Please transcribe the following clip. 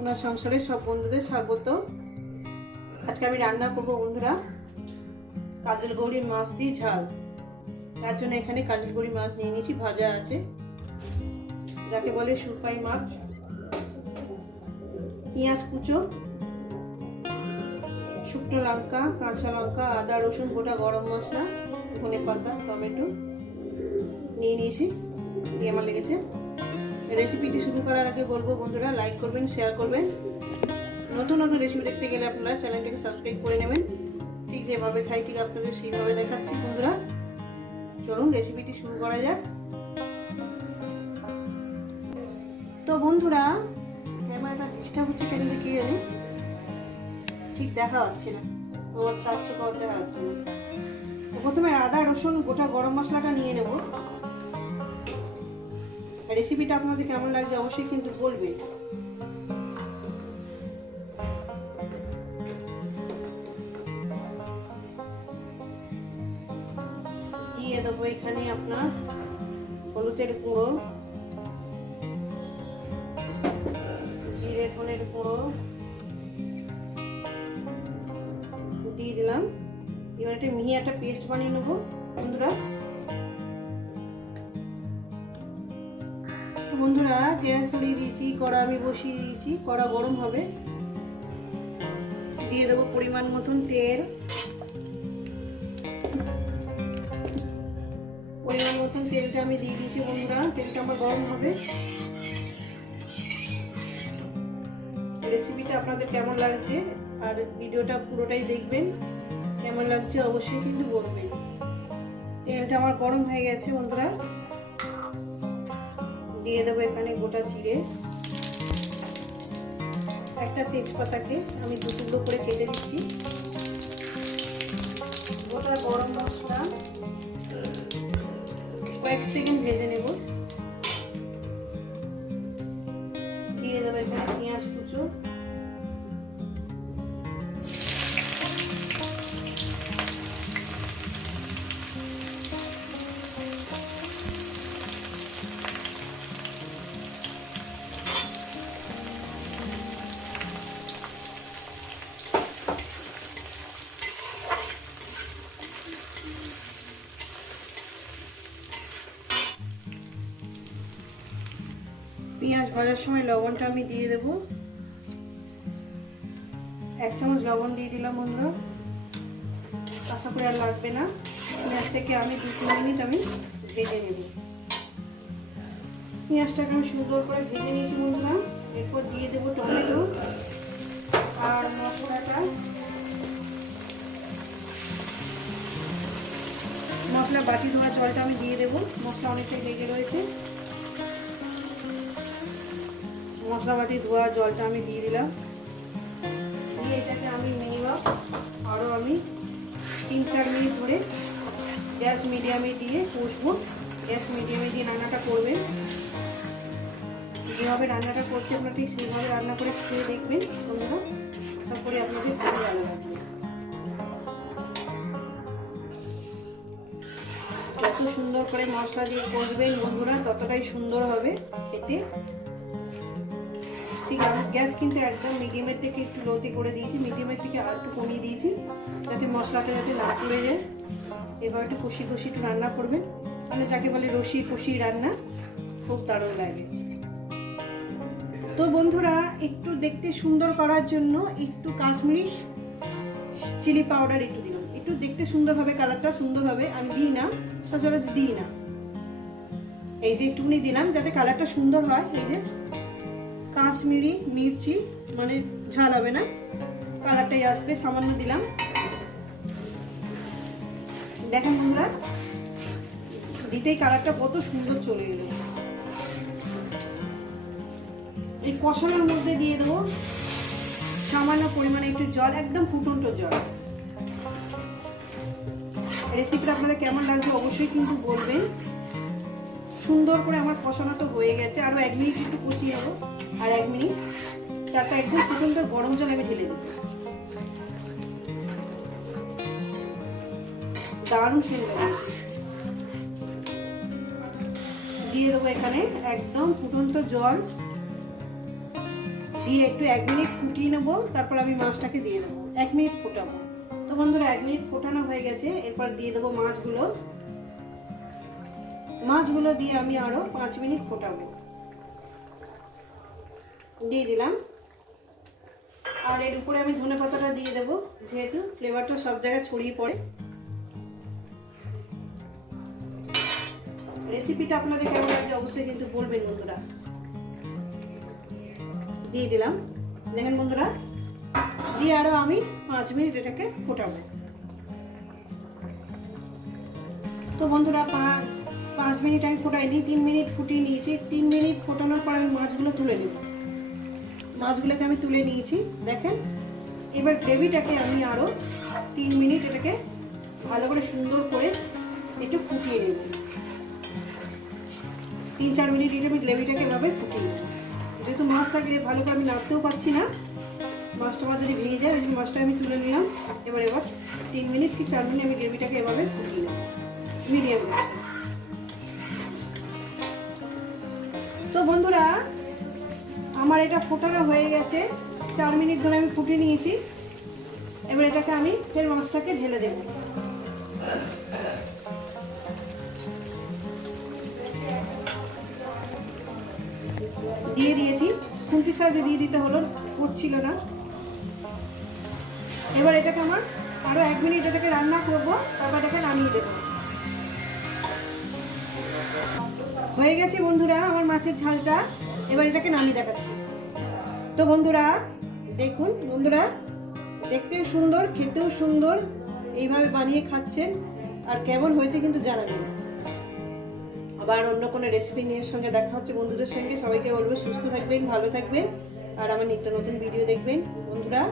ওনার সংসারের সব বন্ধুদের স্বাগত। আজকে আমি রান্না করব বন্ধুরা, কাজল গৌরি মাছ দিয়ে ঝাল। তার জন্য এখানে কাজল গৌরি মাছ নিয়ে নিয়েছি, ভাজা আছে। যাকে বলে সুরপাই মাছ। পেঁয়াজ কুচো, শুকনো লঙ্কা, কাঁচা লঙ্কা, আদা, রসুন, গোটা গরম মশলা, ধনে পাতা, টমেটো নিয়ে নিয়েছি, দিয়ে আমার লেগেছে। রেসিপিটি শুরু করার আগে বলব বন্ধুরা লাইক করবেন শেয়ার করবেন। নতুন নতুন রেসিপি দেখতে গেলে আপনারা চ্যানেলটিকে সাবস্ক্রাইব করে নেবেন। ঠিক যেভাবে খাই, ঠিক আপনাদের সেইভাবে দেখাচ্ছি বন্ধুরা। চলুন রেসিপিটি শুরু করা যাক। তো বন্ধুরা ক্যামেরাটা ডিস্টার্ব হচ্ছে কেন কি জানি? ঠিক দেখা হচ্ছে না। তোমার চার চোখ দেখা যাচ্ছে না প্রথমে আদা, রসুন, গোটা গরম মশলাটা নিয়ে নেব। রেসিপিটা আপনাদের কেমন লাগছে অবশ্যই কিন্তু বলবেন। দিয়ে দেবো এখানে আপনার হলুদের গুঁড়ো জিরে ধনের গুঁড়ো। দিয়ে দিলাম। এবার একটা মিহি একটা পেস্ট বানিয়ে নেব, বন্ধুরা। বন্ধুরা, গ্যাস ধরিয়ে দিয়েছি, কড়া আমি বসিয়ে দিয়েছি, কড়া গরম হবে। দিয়ে দেবো পরিমাণ মতন তেল। পরিমাণ মতন তেলটা আমি দিয়ে দিয়েছি বন্ধুরা, তেলটা আমার গরম হবে। রেসিপিটা আপনাদের কেমন লাগছে? আর ভিডিওটা পুরোটাই দেখবেন। কেমন লাগছে অবশ্যই কিন্তু বলবেন। তেলটা আমার গরম হয়ে গেছে বন্ধুরা। দিয়ে দেবো এখানে গোটা জিরে। একটা তেজপাতাকে আমি দু টুকরো করে কেটে দিচ্ছি গোটা গরম মশলা কয়েক সেকেন্ড ভেজে নেব। দিয়ে দেবো এখানে পেঁয়াজ কুচো। পেঁয়াজ ভাজার সময় লবণটা আমি দিয়ে দেব। এক চামচ লবণ দিয়ে দিলাম বন্ধুরা। আশা করে আর লাগবে না। পেঁয়াজটাকে আমি দু তিন মিনিট আমি ভেজে নেব। পেঁয়াজটাকে আমি সুন্দর করে ভেজে নিয়েছি বন্ধুরা। এরপর দিয়ে দেবো টমেটো আর মশলাটা। মশলা বাটি ধোয়া জলটা আমি দিয়ে দেবো। মশলা অনেকটাই লেগে রয়েছে। মশলা বাটি ধোয়া, জলটা আমি দিয়ে দিলাম। দিয়ে এটাকে আমি মিনিমাম আরও আমি তিন চার মিনিট ধরে গ্যাস মিডিয়ামে দিয়ে কষবো। গ্যাস মিডিয়ামে দিয়ে রান্নাটা করবে। যেভাবে রান্নাটা করছে আপনারা ঠিক সেইভাবে রান্না করে খেয়ে দেখবেন বন্ধুরা আশা করি আপনাদের ভালো লাগবে। যত সুন্দর করে মশলা দিয়ে করবেন বন্ধুরা, ততটাই সুন্দর হবে খেতে। গ্যাস কিন্তু একদম মিডিয়ামের থেকে একটু লোতে করে দিয়েছি। মিডিয়ামের থেকে আর একটু কমিয়ে দিয়েছি, যাতে মশলাটা যাতে না পড়ে যায়। এবার একটু কষি কষি একটু রান্না করবেন। মানে যাকে বলে রসি কষি রান্না, খুব দারুণ লাগে। তো বন্ধুরা, একটু দেখতে সুন্দর করার জন্য একটু কাশ্মীরি চিলি পাউডার একটু দিলাম একটু দেখতে সুন্দরভাবে কালারটা সুন্দরভাবে আমি দিই না, সচরাচর দিই না। এই যে একটুখানি দিলাম, যাতে কালারটা সুন্দর হয়, এই যে। কাশ্মীরি মির্চি মানে ঝাল হবে না। কালারটাই আসবে, সামান্য দিলাম। দেখেন বন্ধুরা, দিতেই কালারটা কত সুন্দর চলে এলো। এই কষানোর মধ্যে দিয়ে দেবো সামান্য পরিমাণে একটু জল, একদম ফুটন্ত জল। রেসিপিটা আপনারা কেমন লাগবে অবশ্যই কিন্তু বলবেন। সুন্দর করে আমার কষানো তো হয়ে গেছে। আরও এক মিনিট একটু কষিয়ে নেব। আর এক মিনিট। তারপর একদম ফুটন্ত গরম জল আমি ঢেলে দেবো। দারুণ সুন্দর দিয়ে দেবো এখানে একদম ফুটন্ত জল। দিয়ে একটু এক মিনিট ফুটিয়ে নেব। তারপর আমি মাছটাকে দিয়ে দেবো। এক মিনিট ফোটাবো। তো বন্ধুরা, এক মিনিট ফোটানো হয়ে গেছে। এরপর দিয়ে দেবো মাছগুলো। মাছগুলো দিয়ে আমি আরও পাঁচ মিনিট ফোটাবো। দিয়ে দিলাম। আর এর উপরে আমি ধনে পাতাটা দিয়ে দেবো, যেহেতু ফ্লেভারটা সব জায়গায় ছড়িয়ে পড়ে। রেসিপিটা আপনাদের কেমন লাগছে অবশ্যই কিন্তু বলবেন বন্ধুরা। দিয়ে দিলাম। দেখেন বন্ধুরা, দিয়ে আরও আমি পাঁচ মিনিট এটাকে ফোটাবো। তো বন্ধুরা, পা- পাঁচ মিনিট আমি ফোটাইনি তিন মিনিট ফুটিয়ে নিয়েছি। তিন মিনিট ফোটানোর পর আমি মাছগুলো তুলে নেব। মাছগুলোকে আমি তুলে নিয়েছি, দেখেন। এবার গ্রেভিটাকে আমি আরও তিন মিনিট এটাকে ভালো করে সুন্দর করে একটু ফুটিয়ে নেব। তিন, চার মিনিট এটা আমি গ্রেভিটাকে এভাবে ফুটিয়ে নেব। যেহেতু মাছ থাকলে ভালো করে আমি নাড়তেও পারছি না। মাছটা মাছ যদি ভেঙে যায়, ওই মাছটা আমি তুলে নিলাম। এবার এবার তিন মিনিট কি চার মিনিট আমি গ্রেভিটাকে এভাবে ফুটিয়ে নেব। মিডিয়াম। তো বন্ধুরা, আমার এটা ফোটানো হয়ে গেছে। চার মিনিট ধরে আমি ফুটিয়ে নিয়েছি। এবার এটাকে আমি ফের মাছটাকে ঢেলে দেবো। দিয়ে দিয়েছি। খুন্তির সাহায্যে দিয়ে দিতে হলো, হচ্ছিল না। এবার এটাকে আমার আরও এক মিনিট এটাকে রান্না করব, তারপর এটাকে নামিয়ে দেবো। হয়ে গেছে বন্ধুরা আমার মাছের ঝালটা। এবার এটাকে নামিয়ে দেখাচ্ছি। তো বন্ধুরা, দেখুন, বন্ধুরা, দেখতেও সুন্দর, খেতেও সুন্দর, এইভাবে বানিয়ে খাচ্ছেন। আর কেমন হয়েছে কিন্তু জানাবেন। আবার অন্য কোনো রেসিপি নিয়ে সঙ্গে দেখা হচ্ছে বন্ধুদের সঙ্গে। সবাইকে বলব, সুস্থ থাকবেন, ভালো থাকবেন। আর আমার নিত্য নতুন ভিডিও দেখবেন। বন্ধুরা